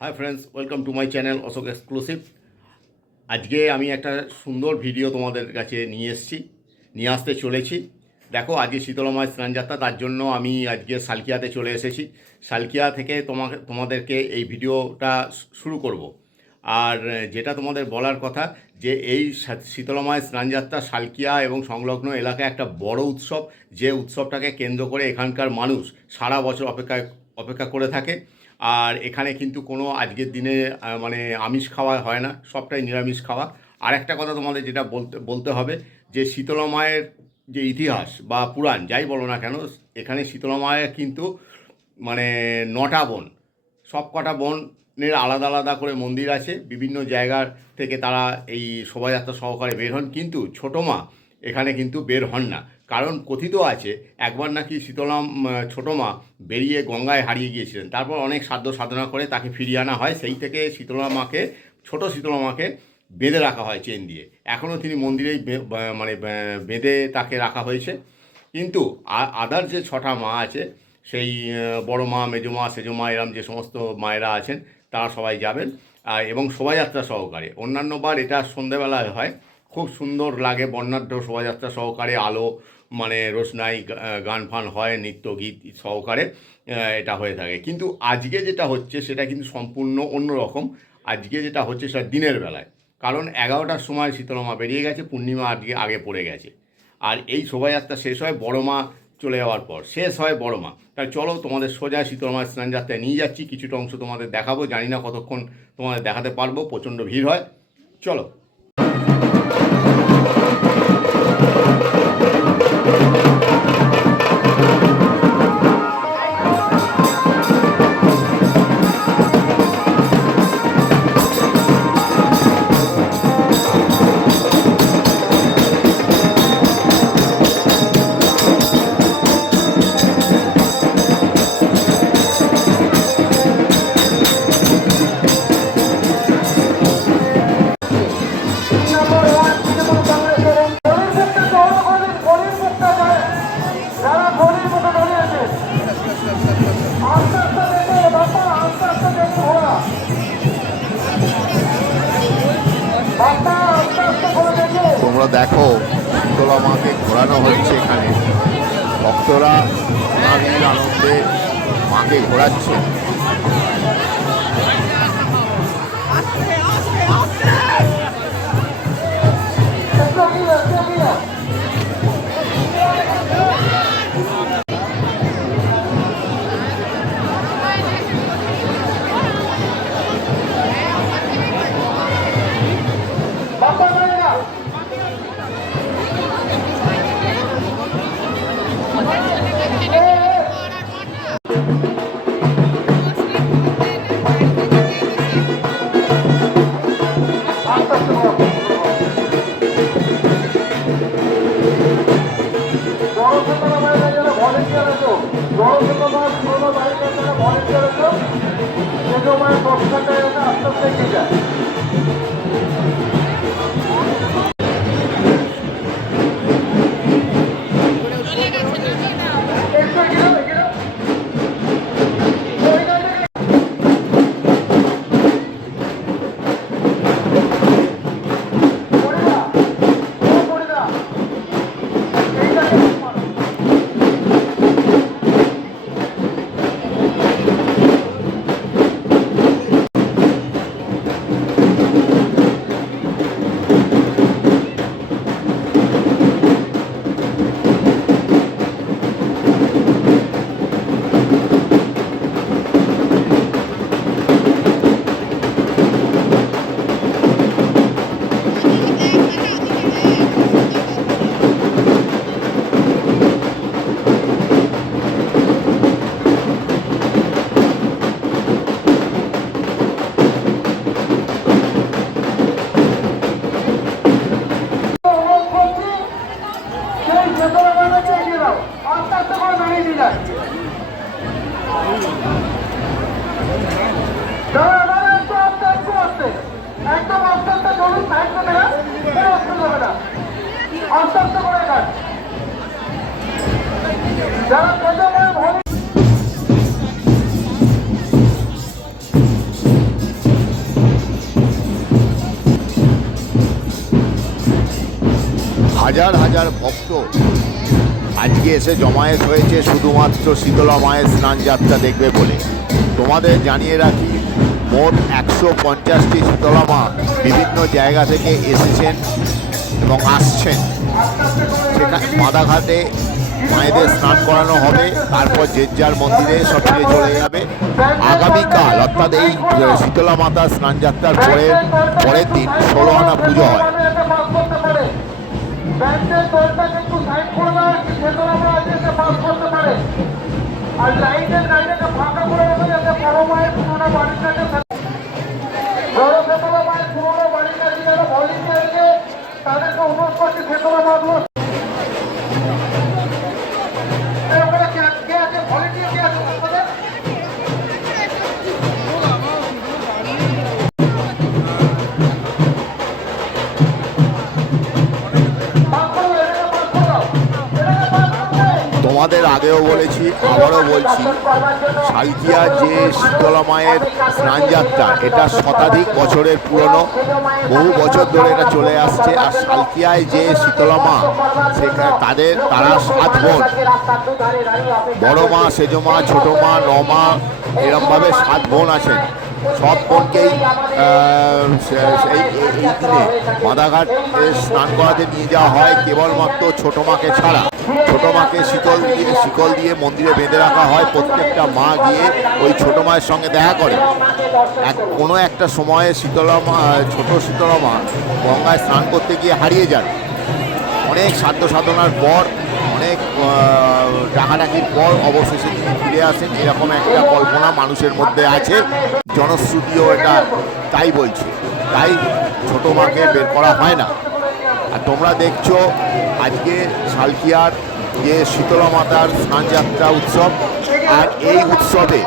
High friends, welcome to my channel Ashok exclusive. আজকে আমি একটা সুন্দর ভিডিও তোমাদের কাছে নিয়ে আসতে চলেছি। দেখো, আজকে শীতলা মায়ের স্নানযাত্রা, তার জন্য আমি আজকে সালকিয়াতে চলে এসেছি। সালকিয়া থেকে তোমাদেরকে এই ভিডিওটা শুরু করব। আর যেটা তোমাদের বলার কথা, যে এই শীতলা মায়ের স্নানযাত্রা সালকিয়া এবং সংলগ্ন এলাকায় একটা বড় উৎসব, যে উৎসবটাকে কেন্দ্র করে এখানকার মানুষ সারা বছর অপেক্ষা করে থাকে। আর এখানে কিন্তু কোনো আজকের দিনে মানে আমিষ খাওয়া হয় না, সবটাই নিরামিষ খাওয়া। আর একটা কথা তোমাদের যেটা বলতে হবে, যে শীতলা মায়ের যে ইতিহাস বা পুরাণ যাই বলো না কেন, এখানে শীতলা মায়ের কিন্তু মানে 9টা বোন, সব কটা বোনের আলাদা আলাদা করে মন্দির আছে। বিভিন্ন জায়গার থেকে তারা এই শোভাযাত্রা সহকারে বের হন, কিন্তু ছোটো মা এখানে কিন্তু বের হন না। কারণ কথিত আছে, একবার নাকি ছোটো মা বেরিয়ে গঙ্গায় হারিয়ে গিয়েছিলেন। তারপর অনেক সাধ্য সাধনা করে তাকে ফিরিয়ে আনা হয়। সেই থেকে ছোটো শীতলা মাকে বেঁধে রাখা হয় চেন দিয়ে। এখনও তিনি মন্দিরেই মানে বেঁধে তাকে রাখা হয়েছে। কিন্তু আদার যে 6টা মা আছে, সেই বড় মা, মেজো মা, সেজো মা, এরম যে সমস্ত মায়েরা আছেন, তারা সবাই যাবেন এবং শোভাযাত্রা সহকারে। অন্যান্যবার এটা সন্ধেবেলায় হয়, খুব সুন্দর লাগে, বর্ণাঢ্য শোভাযাত্রা সহকারে, আলো মানে রোশনাই, গান ফান হয়, নৃত্য গীত সহকারে এটা হয়ে থাকে। কিন্তু আজকে যেটা হচ্ছে সেটা কিন্তু সম্পূর্ণ অন্যরকম। আজকে যেটা হচ্ছে সেটা দিনের বেলায়, কারণ 11টার সময় শীতলা মা বেরিয়ে গেছে, পূর্ণিমা আজকে আগে পড়ে গেছে। আর এই শোভাযাত্রা শেষ হয় বড় মা চলে যাওয়ার পর, শেষ হয় বড় মা। তাই চলো, তোমাদের সোজা শীতলা মায়ের স্নানযাত্রায় নিয়ে যাচ্ছি, কিছুটা অংশ তোমাদের দেখাবো। জানি না কতক্ষণ তোমাদের দেখাতে পারবো, প্রচণ্ড ভিড় হয়। চলো। তোমরা দেখো, শীতলা মাকে ঘোরানো হচ্ছে এখানে। ভক্তরা নানাবিধ আনন্দে মাকে ঘোরাচ্ছে। হাজার হাজার ভক্ত আজকে এসে জমায়েত হয়েছে শুধুমাত্র শীতলা মায়ের স্নান যাত্রা দেখবে বলে। তোমাদের জানিয়ে রাখি, মোট 150টি শীতলা মা বিভিন্ন জায়গা থেকে এসেছেন এবং আসছেন। সেখানে মাদাঘাটে মায়েদের স্নান করানো হবে, তারপর যে যার মন্দিরে সব ফিরে চলে যাবে। আগামীকাল অর্থাৎ এই শীতলা মাতার স্নান যাত্রার পরের দিন 16 আনা পুজো হয়। তাদেরকে অনুরোধ করছি শীতলা মাগুলো তোমাদের আগেও বলেছি, আবারও বলছি, শালকিয়া যে শীতলা মায়ের স্নান যাত্রা, এটা শতাধিক বছরের পুরনো, বহু বছর ধরে এটা চলে আসছে। আর শালকিয়ায় যে শীতলা মা, সেখানে তারা 7 বোন, বড় মা, সেজ মা, ছোটো মা, 9 মা, এরমভাবে 7 বোন আছেন। সব বোনকেই এই দিনে মাদাঘাট স্নান করাতে নিয়ে যাওয়া হয়, কেবলমাত্র ছোটো মাকে ছাড়া। ছোটো মাকে শিকল দিয়ে মন্দিরে বেঁধে রাখা হয়। প্রত্যেকটা মা গিয়ে ওই ছোটো মায়ের সঙ্গে দেখা করে। কোনো একটা সময়ে শীতলা মা, ছোটো শীতলা মা গঙ্গায় স্নান করতে গিয়ে হারিয়ে যান। অনেক সাধ্য সাধনার পর, অনেক ডাকাডাকির পর অবশেষে তিনি ফিরে আসেন, এরকম একটা কল্পনা মানুষের মধ্যে আছে। জনশ্রুতিও এটা তাই বলছে। তাই ছোটো মাকে বের করা হয় না। আর তোমরা দেখছো আজকে শালকিয়ার যে শীতলা মাতার স্নানযাত্রা উৎসব, আর এই উৎসবে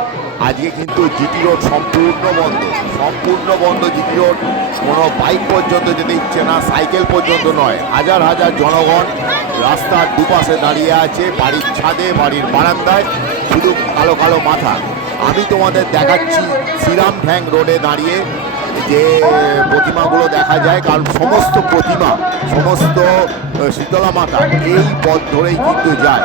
আজকে কিন্তু জিটি রোড সম্পূর্ণ বন্ধ। জিটি রোড কোনো বাইক পর্যন্ত যেতে ইচ্ছে না, সাইকেল পর্যন্ত নয়। হাজার হাজার জনগণ রাস্তার দুপাশে দাঁড়িয়ে আছে, বাড়ির ছাদে, বাড়ির বারান্দায়, শুধু কালো কালো মাথা। আমি তোমাদের দেখাচ্ছি শ্রীরাম ঠ্যাং রোডে দাঁড়িয়ে যে প্রতিমাগুলো দেখা যায়, কারণ সমস্ত প্রতিমা, সমস্ত শীতলা মাতা এই পথ ধরেই কিন্তু যায়।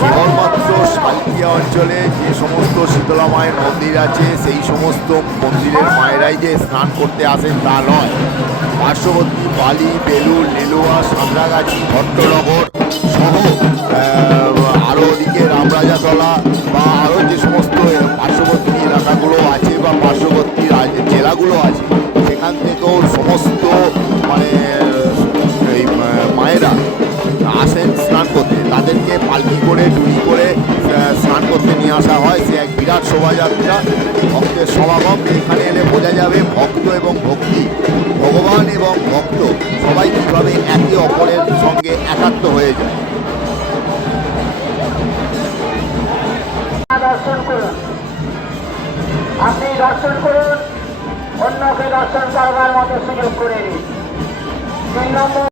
কেবলমাত্র শালকিয়া অঞ্চলে যে সমস্ত শীতলা মায়ের মন্দির আছে, সেই সমস্ত মন্দিরের মায়েরাই যে স্নান করতে আসেন তা নয়। পার্শ্ববর্তী বালি, বেলুর, লেলুয়া, সাঁতরাগাছি, ভট্টনগর সহ আরও ওদিকে রামরাজাতলা বা আরও যে সমস্ত পার্শ্ববর্তী এলাকাগুলো আছে বা পার্শ্ববর্তী জেলাগুলো আছে, সেখান থেকেও সমস্ত এই মায়েরা আসেন স্নান করতে। তাদেরকে পালকি করে, ডুলি করে স্নান করতে নিয়ে আসা হয়। সে এক বিরাট শোভাযাত্রা, ভক্তের সমাগম। এখানে এলে বোঝা যাবে ভক্ত এবং ভক্তি, ভগবান এবং ভক্ত সবাই কীভাবে একে অপরের সঙ্গে একাত্ম হয়ে যায়। দর্শন করুন, আপনি দর্শন করুন, অন্যকে দর্শন করবার মতো সুযোগ করে দিন। 3 নম্বর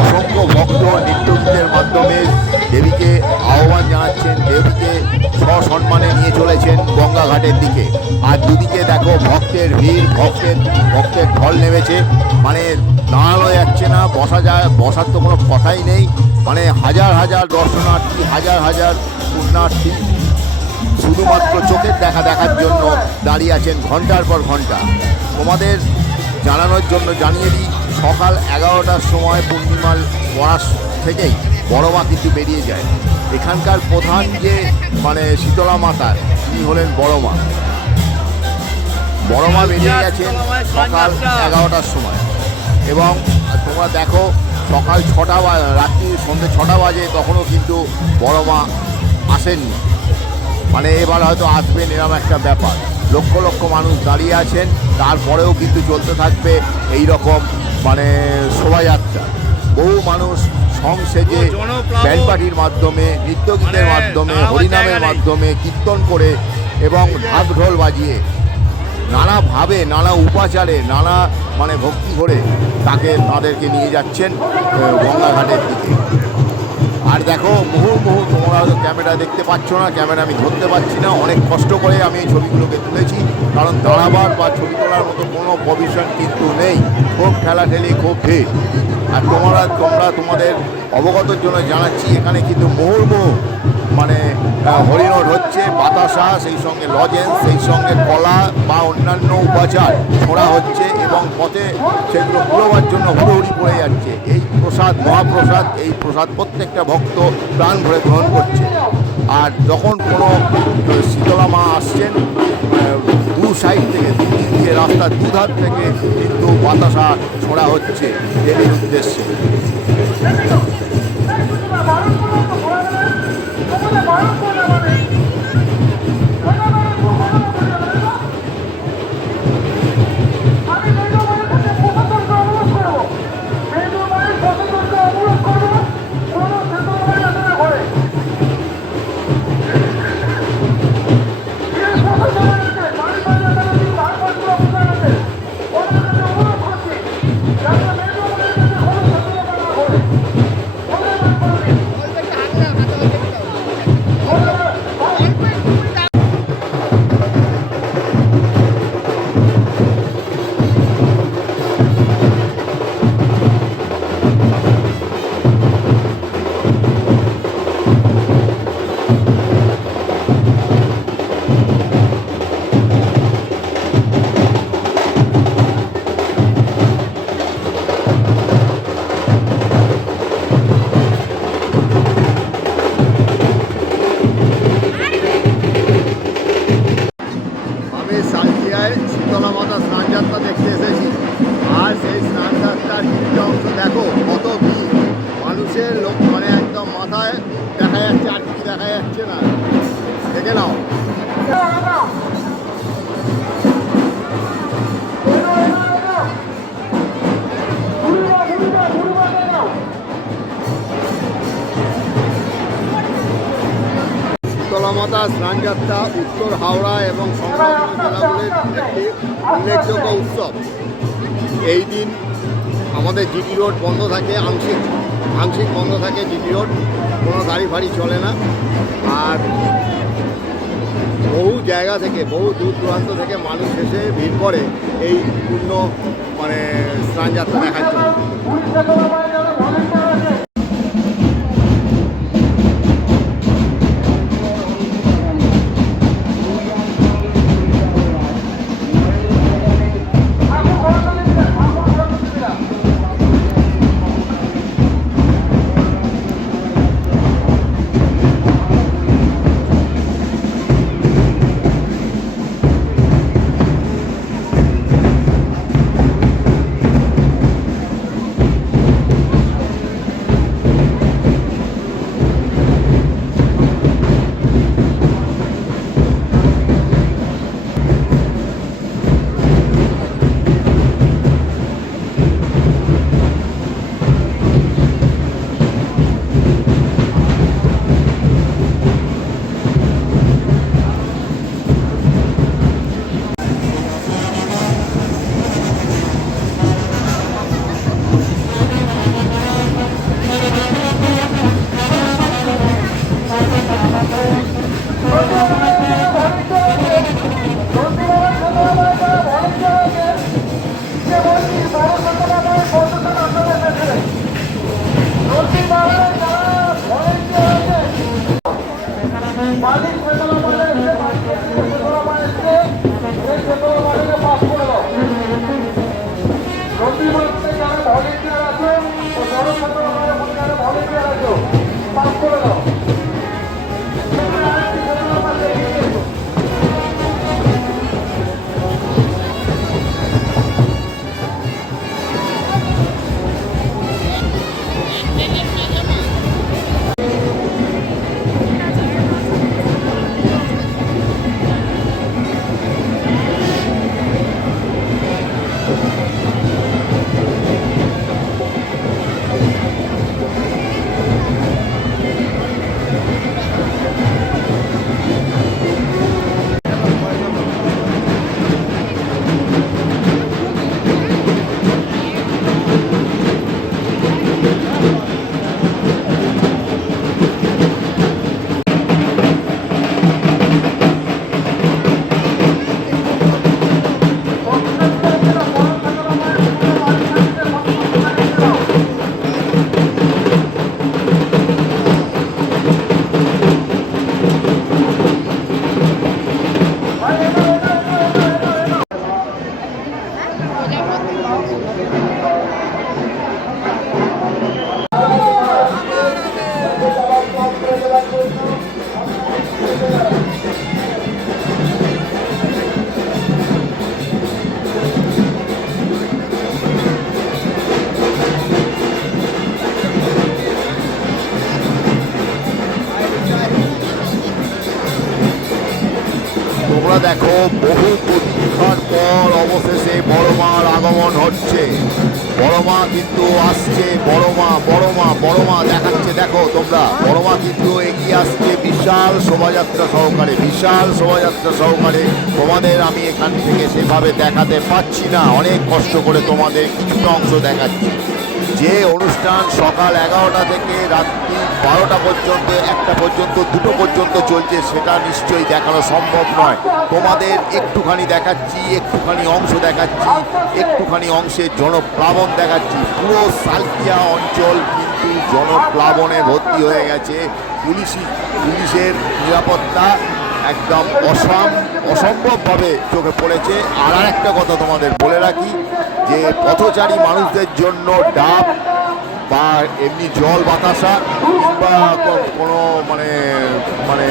অসংখ্য ভক্ত নৃত্যগীতের মাধ্যমে দেবীকে আহ্বান জানাচ্ছেন, দেবীকে সসম্মানে নিয়ে চলেছেন গঙ্গা ঘাটের দিকে। আর দুদিকে দেখো ভক্তের ভিড়, ভক্তের ঢল নেমেছে, মানে দাঁড়ানো যাচ্ছে না, বসার তো কোনো কথাই নেই। মানে হাজার হাজার দর্শনার্থী, হাজার হাজার পুণ্যার্থী শুধুমাত্র চোখের দেখার জন্য দাঁড়িয়ে আছেন ঘন্টার পর ঘন্টা। তোমাদের জানানোর জন্য জানিয়ে দিই, সকাল 11টার সময় পূর্ণিমার পড়ার থেকেই বড় মা কিন্তু বেরিয়ে যায়। এখানকার প্রধান যে মানে শীতলা মাতা, তিনি হলেন বড় মা। বড় মা বেরিয়ে গেছেন সকাল 11টার সময়, এবং তোমরা দেখো সকাল 6টা রাত্রি সন্ধ্যে 6টা বাজে, তখনও কিন্তু বড় মা আসেননি। মানে এবার হয়তো আসবেন এরকম একটা ব্যাপার। লক্ষ লক্ষ মানুষ দাঁড়িয়ে আছেন, তারপরেও কিন্তু চলতে থাকবে এই রকম মানে শোভাযাত্রা। বহু মানুষ সং সেজে ব্যান্ড পার্টির মাধ্যমে, নৃত্যগীতের মাধ্যমে, হরিনামের মাধ্যমে, কীর্তন করে এবং ঢাক ঢোল বাজিয়ে নানাভাবে, নানা উপাচারে, নানা মানে ভক্তি করে তাদেরকে নিয়ে যাচ্ছেন গঙ্গাঘাটের দিকে। আর দেখো মুহুর্মুহু, তোমরা হয়তো ক্যামেরা দেখতে পাচ্ছ না, ক্যামেরা আমি ধরতে পারছি না, অনেক কষ্ট করে আমি এই ছবিগুলোকে তুলেছি, কারণ দাঁড়াবার বা ছবি তোলার মতো কোনো পজিশন কিন্তু নেই, খুব ঠেলাঠেলি, খুব ভিড়। আর তোমরা তোমাদের অবগতর জন্য জানাচ্ছি, এখানে কিন্তু মুহুর্মুহু মানে হরিণট হচ্ছে, বাতাসা, সেই সঙ্গে লজেন্স, সেই সঙ্গে কলা বা অন্যান্য উপাচার ছোড়া হচ্ছে, এবং পথে সেগুলো পুরোবার জন্য হুড়োহুড়ি পড়ে যাচ্ছে। এই প্রসাদ, মহাপ্রসাদ, এই প্রসাদ প্রত্যেকটা ভক্ত প্রাণ ভরে গ্রহণ করছে। আর যখন কোনো শীতলা মা আসছেন, দু সাইড থেকে, দুদিক দিয়ে, রাস্তার দুধার থেকে কিন্তু বাতাসা ছোড়া হচ্ছে দেবীর উদ্দেশ্যে। শীতলা মাতা স্নানযাত্রা দেখতে এসেছি, আর সেই স্নানযাত্রার কিছুটা অংশ দেখো, কত ভিড় মানুষের, লোক মানে একদম মাথায় দেখা যাচ্ছে, আর কিছু দেখা যাচ্ছে না। দেখে নাও। শীতলা মাতা স্নানযাত্রা উত্তর হাওড়া এবং সংলগ্ন জেলাগুলির একটি উল্লেখযোগ্য উৎসব। এই দিন আমাদের জিটি রোড বন্ধ থাকে, আংশিক বন্ধ থাকে জিটি রোড, কোনো গাড়ি ফাড়ি চলে না। আর বহু জায়গা থেকে, বহু দূর দূরান্ত থেকে মানুষ এসে ভিড় করে এই পূর্ণ মানে স্নানযাত্রা দেখার জন্য। মালিক শীতলা মাঠে এসে শীতলা মাঠ এসে এই শীতলা মাঠে পাস করে দাও। প্রতি মাসে যারা ভলেন্টিয়ার আছে ও বড় শীতলা মাঠের মধ্যে যারা ভলেন্টিয়ার আছে পাস করে দাও। আরেকটি শীতলা মাঠে এগিয়ে এসো। তোমরা দেখো বহু প্রতীক্ষার পর অবশেষে বড় মার আগমন হচ্ছে। বড় মা কিন্তু আসছে, বড় মা দেখাচ্ছে। দেখো তোমরা, বড় মা কিন্তু এগিয়ে আসছে বিশাল শোভাযাত্রা সহকারে। তোমাদের আমি এখান থেকে সেভাবে দেখাতে পাচ্ছি না, অনেক কষ্ট করে তোমাদের কিছুটা অংশ দেখাচ্ছি। যে অনুষ্ঠান সকাল 11টা থেকে রাত্রি 12টা পর্যন্ত, 1টা পর্যন্ত, 2টো পর্যন্ত চলছে, সেটা নিশ্চয়ই দেখানো সম্ভব নয়। তোমাদের একটুখানি দেখাচ্ছি, একটুখানি অংশ দেখাচ্ছি, একটুখানি অংশের জনপ্লাবন দেখাচ্ছি। পুরো সালকিয়া অঞ্চল কিন্তু জনপ্লাবনে ভর্তি হয়ে গেছে। পুলিশের নিরাপত্তা একদম অসম্ভবভাবে চোখে পড়েছে। আর একটা কথা তোমাদের বলে রাখি, যে পথচারী মানুষদের জন্য ডাব বা এমনি জল বাতাসা বা কোনো মানে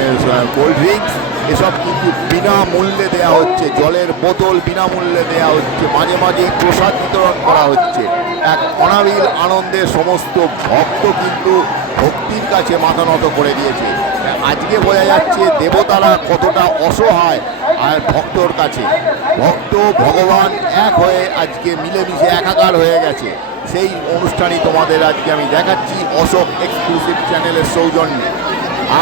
কোল্ড ড্রিঙ্কস এসব কিন্তু বিনামূল্যে দেওয়া হচ্ছে। জলের বোতল বিনামূল্যে দেওয়া হচ্ছে। মাঝে মাঝে প্রসাদ বিতরণ করা হচ্ছে। এক অনাবিল আনন্দে সমস্ত ভক্ত কিন্তু ভক্তির কাছে মাথা নত করে দিয়েছে। আজকে বোঝা যাচ্ছে দেবতারা কতটা অসহায় আর ভক্তর কাছে। ভক্ত ভগবান এক হয়ে আজকে মিলেমিশে একাকার হয়ে গেছে। সেই অনুষ্ঠানই তোমাদের আজকে আমি দেখাচ্ছি অশোক এক্সক্লুসিভ চ্যানেলের সৌজন্যে।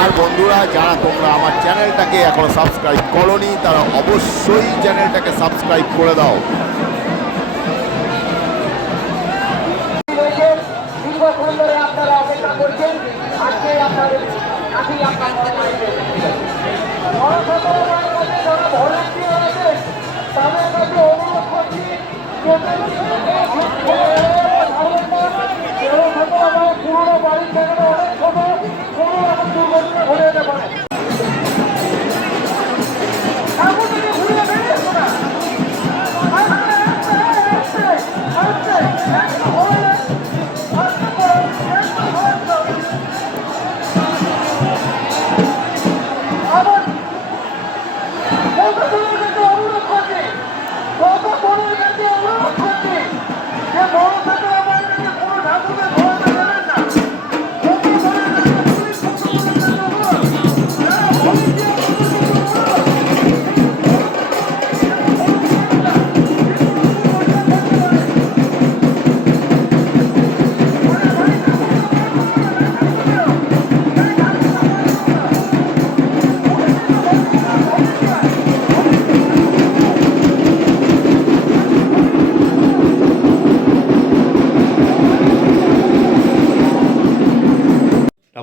আর বন্ধুরা, যারা তোমরা আমার চ্যানেলটাকে এখনো সাবস্ক্রাইব করোনি, তারা অবশ্যই চ্যানেলটাকে সাবস্ক্রাইব করে দাও। দীর্ঘক্ষণ ধরে আপনারা অপেক্ষা করছেন, আজকে আপনাদের ভলেন্টিয়ার আছে তাদের কাছে অনুরোধ করছি পুরোনো বাড়ির জায়গাটা অনেক ছোট, কোনো রকম দুর্ঘটনা ঘটে যেতে পারে। ঘুরে বেরিয়েছো না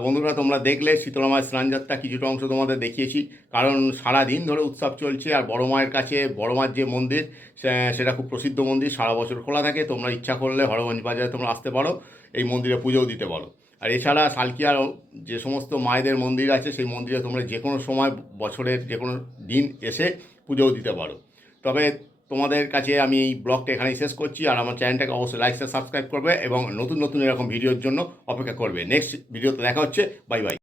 বন্ধুরা, তোমরা দেখলে শীতলা মায়ের স্নানযাত্রা কিছুটা অংশ তোমাদের দেখিয়েছি। কারণ সারা দিন ধরে উৎসব চলছে। আর বড় মায়ের কাছে বড় মার যে মন্দির, সেটা খুব প্রসিদ্ধ মন্দির, সারা বছর খোলা থাকে। তোমরা ইচ্ছা করলে হরগঞ্জ বাজারে তোমরা আসতে পারো, এই মন্দিরে পুজোও দিতে পারো। আর এছাড়া সালকিয়ার যে সমস্ত মায়েদের মন্দির আছে সেই মন্দিরে তোমরা যে কোনো সময় বছরের যে কোনো দিন এসে পুজোও দিতে পারো। তবে তোমাদের কাছে আমি এই ব্লগটা এখানেই শেষ করছি। আর আমার চ্যানেলটাকে অবশ্যই লাইক সাবস্ক্রাইব করবে এবং নতুন নতুন এরকম ভিডিওর জন্য অপেক্ষা করবে। নেক্সট ভিডিওতে দেখা হচ্ছে। Bye bye.